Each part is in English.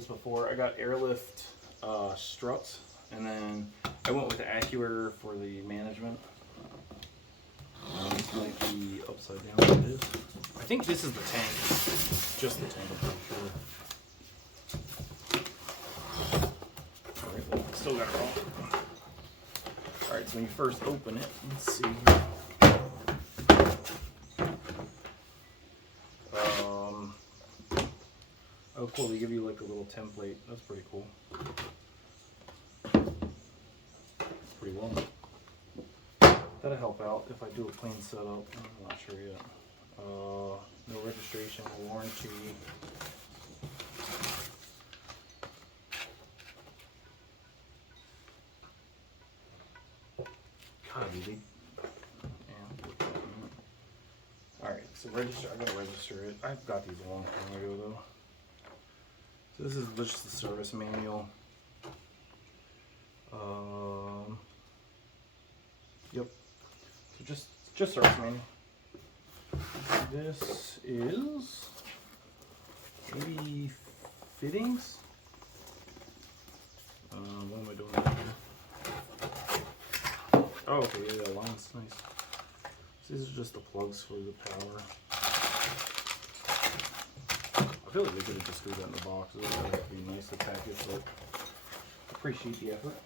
this before. I got airlift struts, and then I went with the Accuair for the management. This might be upside down. It is. I think this is the tank. Just the tank, I'm pretty sure. Alright, well, still got it wrong. Alright, so when you first open it, let's see. Oh cool, they give you like a little template. That's pretty cool. It's pretty well. That'll help out if I do a clean setup. I'm not sure yet. No registration, no warranty. God, dude. Yeah. Alright, so register. I gotta register it. I've got these a long time ago though. So this is just the service manual. Yep. So just service manual. This is maybe fittings. What am I doing here? Oh, okay, yeah, lines, nice. So these are just the plugs for the power. I feel like they could have just threw that in the box. It would be nice to package, but appreciate the effort.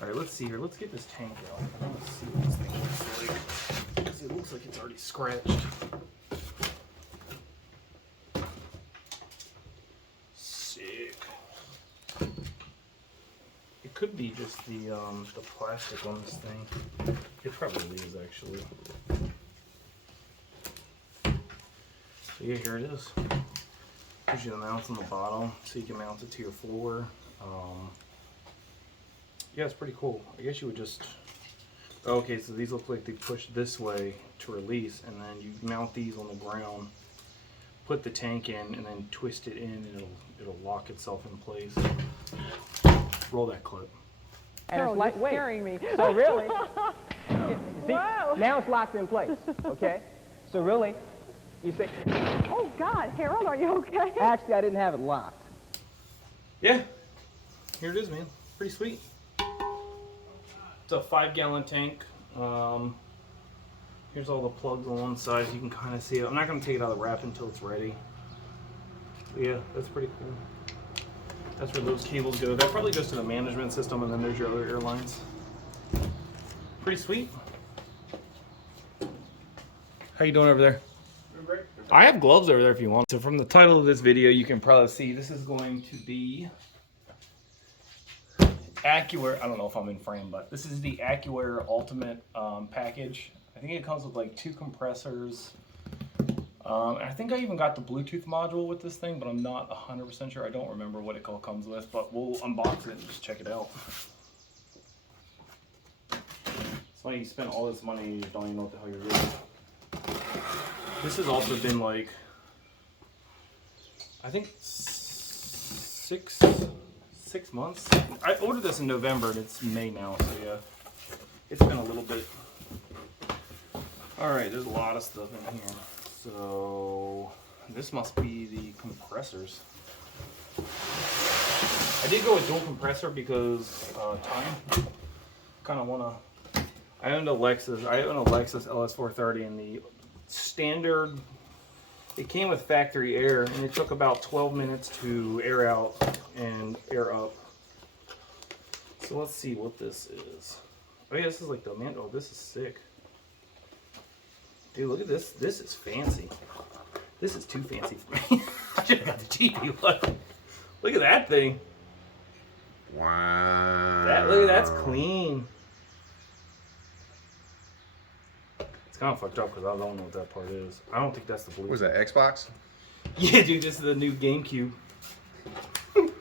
Alright, let's see here. Let's get this tank out. I want to see what this thing looks like. Because it looks like it's already scratched. Sick. It could be just the plastic on this thing. It probably is actually. So yeah, here it is. Gives you the mounts on the bottom so you can mount it to your floor. Yeah, it's pretty cool. I guess you would just... Okay, so these look like they push this way to release, and then you mount these on the ground, put the tank in, and then twist it in, and it'll lock itself in place. Roll that clip. And it's lightweight. Scaring me. So really, see, Whoa. now it's locked in place, okay? So really, you say, Oh God, Harold, are you okay? actually I didn't have it locked. Yeah, here it is, man. Pretty sweet. It's a 5-gallon tank. Here's all the plugs on one side. You can kind of see it. I'm not going to take it out of the wrap until it's ready. But yeah, that's pretty cool. That's where those cables go. That probably goes to the management system, and then there's your other airlines. Pretty sweet. How you doing over there? Doing great. I have gloves over there if you want. So from the title of this video, you can probably see this is going to be Accuair. I don't know if I'm in frame, but this is the Accuair Ultimate package. I think it comes with like 2 compressors. And I think I even got the Bluetooth module with this thing, but I'm not 100% sure. I don't remember what it all comes with, but we'll unbox it and just check it out. It's funny you spend all this money and you don't even know what the hell you're doing. This has also been like, I think 6 months. I ordered this in November and it's May now, so yeah, it's been a little bit. All right, there's a lot of stuff in here. So this must be the compressors. I did go with dual compressor because time. Kind of wanna. I own a Lexus LS430, and the standard. It came with factory air, and it took about 12 minutes to air out and air up. So let's see what this is. Oh yeah, this is like the man. Oh, this is sick. Dude, look at this. This is fancy. This is too fancy for me. I should have got the cheapy one. Look at that thing. Wow. Look at that's clean. It's kind of fucked up because I don't know what that part is. I don't think that's the blue. What was that, Xbox? Yeah, dude, this is the new GameCube. Dude,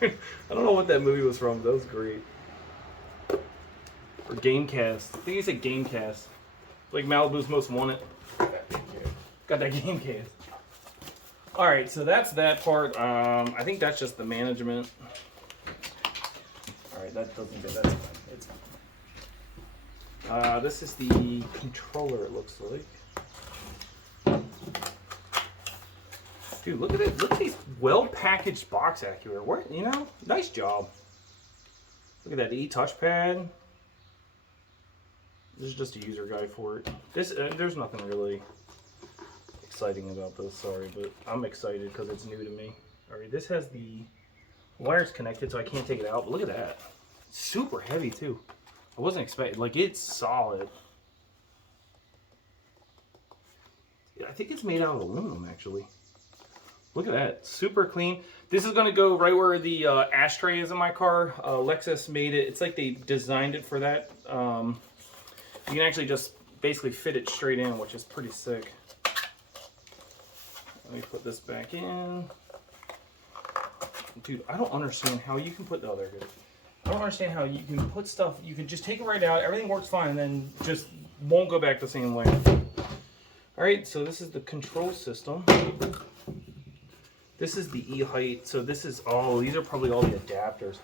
I don't know what that movie was from, but that was great. Or Gamecast. I think he said Gamecast. Like Malibu's Most Wanted. Got that Gamecast. Alright, so that's that part. I think that's just the management. Alright, that doesn't get that's fine. It's fine. This is the controller, it looks like. Dude, look at it. Look at these well-packaged box Accuair. What, you know, nice job. Look at that e-touchpad. This is just a user guide for it. This there's nothing really exciting about this, sorry, but I'm excited because it's new to me. All right, this has the wires connected, so I can't take it out. But look at that, super heavy too. I wasn't expecting, like, it's solid. Yeah, I think it's made out of aluminum actually. Look at that, super clean. This is gonna go right where the ashtray is in my car. Lexus made it. It's like they designed it for that. You can actually just basically fit it straight in, which is pretty sick. Let me put this back in. Dude, I don't understand how you can put, oh, there it is. I don't understand how you can put stuff, you can just take it right out, everything works fine, and then just won't go back the same way. All right, so this is the control system. This is the E-height, so this is, oh, these are probably all the adapters.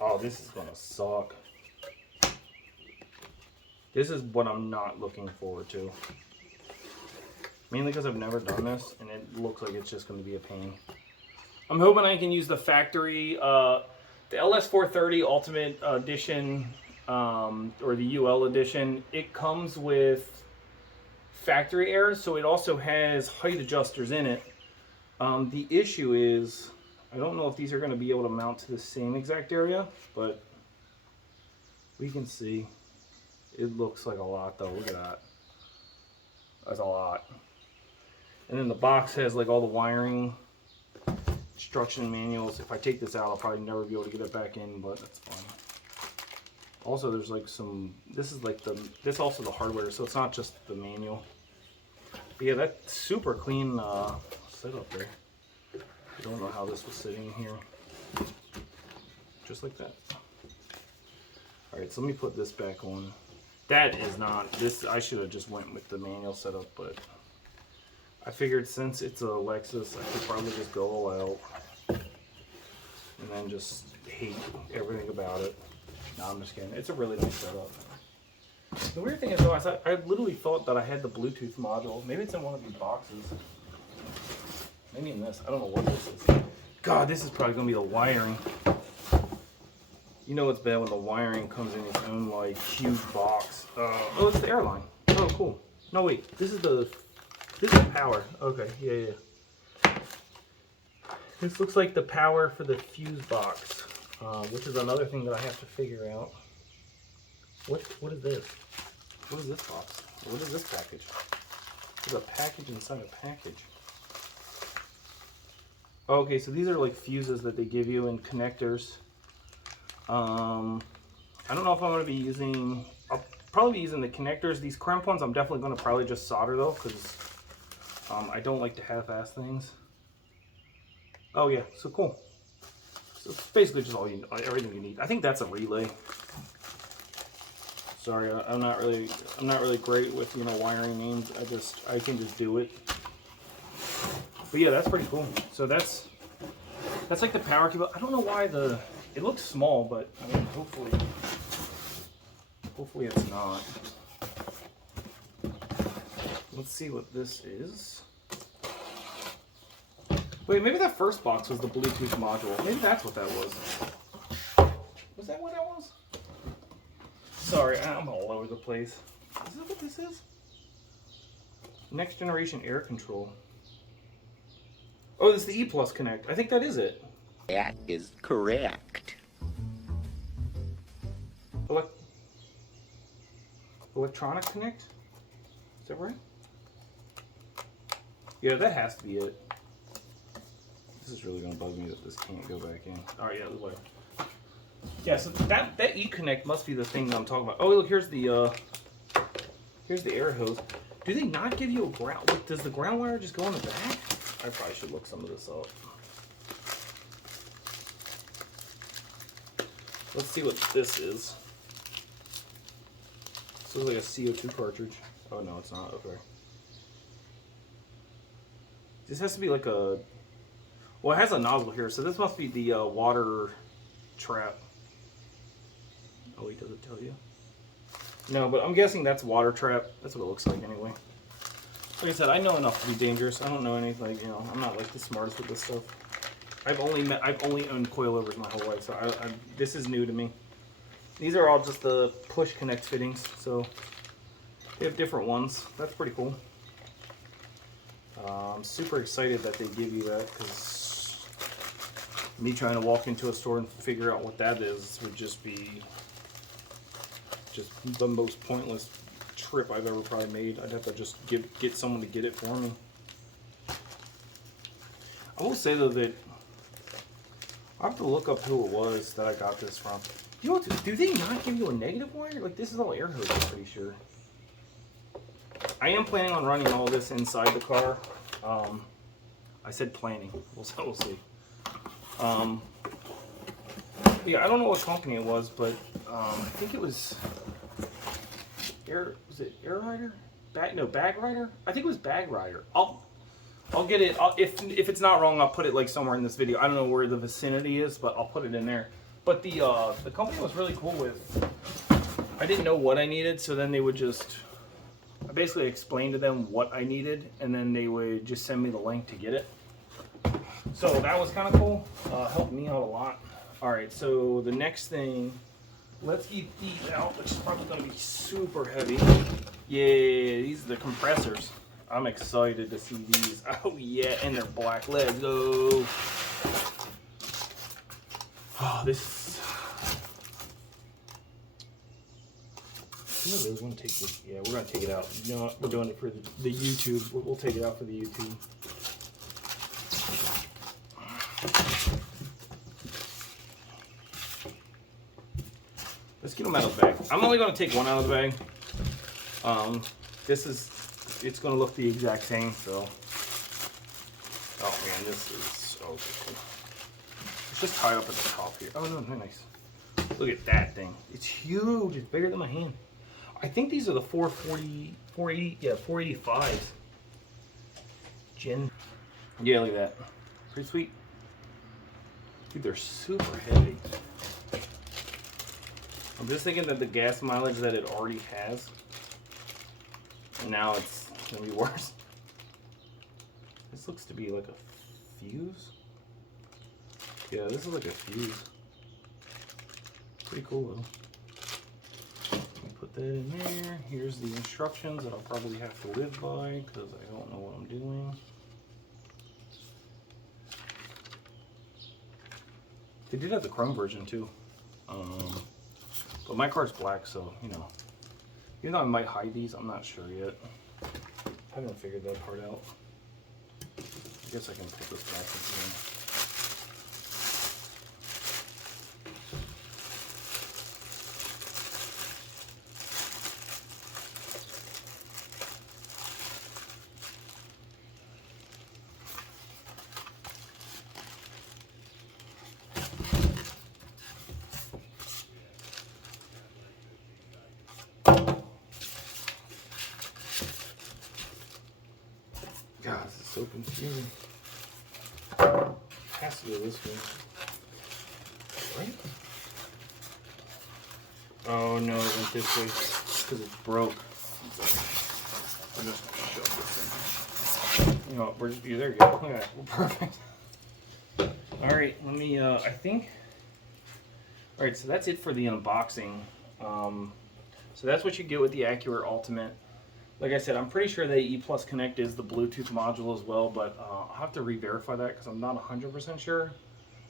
Oh, this is gonna suck. This is what I'm not looking forward to. Mainly because I've never done this, and it looks like it's just going to be a pain. I'm hoping I can use the factory, the LS430 Ultimate Edition, or the UL Edition. It comes with factory air, so it also has height adjusters in it. The issue is, I don't know if these are going to be able to mount to the same exact area, but we can see. It looks like a lot though, look at that. That's a lot. And then the box has like all the wiring instruction manuals. If I take this out, I'll probably never be able to get it back in, but that's fine. Also, there's like some, this is like the, this also the hardware, so it's not just the manual. But yeah, that's super clean setup there. I don't know how this was sitting here. Just like that. Alright, so let me put this back on. That is not, this, I should have just went with the manual setup, but I figured since it's a Lexus, I could probably just go all out and then just hate everything about it. No, I'm just kidding. It's a really nice setup. The weird thing is though, I literally thought that I had the Bluetooth module. Maybe it's in one of these boxes. Maybe in this. I don't know what this is. God, this is probably going to be the wiring. You know it's bad when the wiring comes in its own like huge box. Oh, it's the airline. Oh, cool. No, wait. This is the power. Okay, yeah. This looks like the power for the fuse box, which is another thing that I have to figure out. What is this? What is this box? What is this package? There's a package inside a package. Oh, okay, so these are like fuses that they give you and connectors. I don't know if I'm going to be using, I'll probably be using the connectors. These crampons I'm definitely going to probably just solder though, because I don't like to half-ass things. Oh yeah, so cool. So it's basically just all you, everything you need. I think that's a relay. Sorry, I'm not really great with, you know, wiring names. I can just do it. But yeah, that's pretty cool. So that's like the power cable. I don't know why it looks small, but I mean, hopefully it's not. Let's see what this is. Wait, maybe that first box was the Bluetooth module. Maybe that's what that was. Was that what that was? Sorry, I'm all over the place. Is that what this is? Next generation air control. Oh, this is the E Plus Connect. I think that is it. That is correct. Electronic Connect? Is that right? Yeah, that has to be it. This is really gonna bug me that this can't go back in. Alright, yeah, whatever. Yeah, so that E-Connect must be the thing that I'm talking about. Oh, look, here's the air hose. Do they not give you a ground? Like, does the ground wire just go in the back? I probably should look some of this up. Let's see what this is. This looks like a CO2 cartridge. Oh no, it's not. Okay. This has to be like a. Well, it has a nozzle here, so this must be the water trap. Oh wait, does it tell you? No, but I'm guessing that's water trap. That's what it looks like anyway. Like I said, I know enough to be dangerous. I don't know anything. Like, you know, I'm not like the smartest with this stuff. I've only owned coilovers my whole life, so this is new to me. These are all just the push connect fittings, so they have different ones. That's pretty cool. I'm super excited that they give you that, because me trying to walk into a store and figure out what that is would just be the most pointless trip I've ever probably made. I'd have to just get someone to get it for me. I will say though that I have to look up who it was that I got this from. You know what? Do they not give you a negative wire? Like, this is all air hose, I'm pretty sure. I am planning on running all this inside the car. I said planning. We'll see. Yeah, I don't know what company it was, but I think it was Was it Air Rider? Bag Rider? I think it was Bag Rider. I'll get it. If it's not wrong, I'll put it like somewhere in this video. I don't know where the vicinity is, but I'll put it in there. But the company was really cool with. I didn't know what I needed, so then they would just. I basically explained to them what I needed, and then they would just send me the link to get it. So that was kind of cool. Helped me out a lot. All right, so the next thing. Let's get these out, which is probably going to be super heavy. Yeah, these are the compressors. I'm excited to see these. Oh yeah, and they're black. Let's go. Oh, this. I really want to take this. Yeah, we're going to take it out. You know what? We're doing it for the YouTube. We'll take it out for the YouTube. Let's get them out of the bag. I'm only going to take one out of the bag. It's going to look the exact same, so. Oh man, this is so cool. It's just tied up at the top here. Oh no, nice. Look at that thing. It's huge. It's bigger than my hand. I think these are the 440, 480, yeah, 485s. Gen. Yeah, look at that. Pretty sweet. Dude, they're super heavy. I'm just thinking that the gas mileage that it already has, now it's gonna be worse. This looks to be like a fuse. Yeah, this is like a fuse. Pretty cool though. Put that in there. Here's the instructions that I'll probably have to live by because I don't know what I'm doing. They did have the chrome version too. But my car's black, so, you know. Even though I might hide these, I'm not sure yet. I haven't figured that part out. I guess I can put this back in. God, this is so confusing. It has to go this way. Right? Oh no, it went this way because it's broke. I'm just gonna shove this in. You know, there you go. Look at that. We're perfect. Alright, let me, I think. Alright, so that's it for the unboxing. So that's what you get with the Accuair Ultimate. Like I said, I'm pretty sure that E Plus Connect is the Bluetooth module as well, but I'll have to re-verify that because I'm not 100% sure.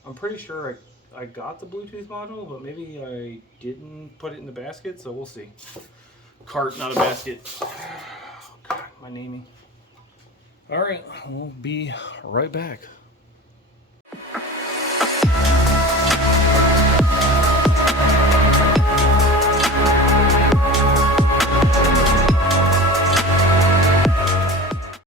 I'm pretty sure I got the Bluetooth module, but maybe I didn't put it in the basket, so we'll see. Cart, not a basket. Oh, God, my naming. All right, we'll be right back.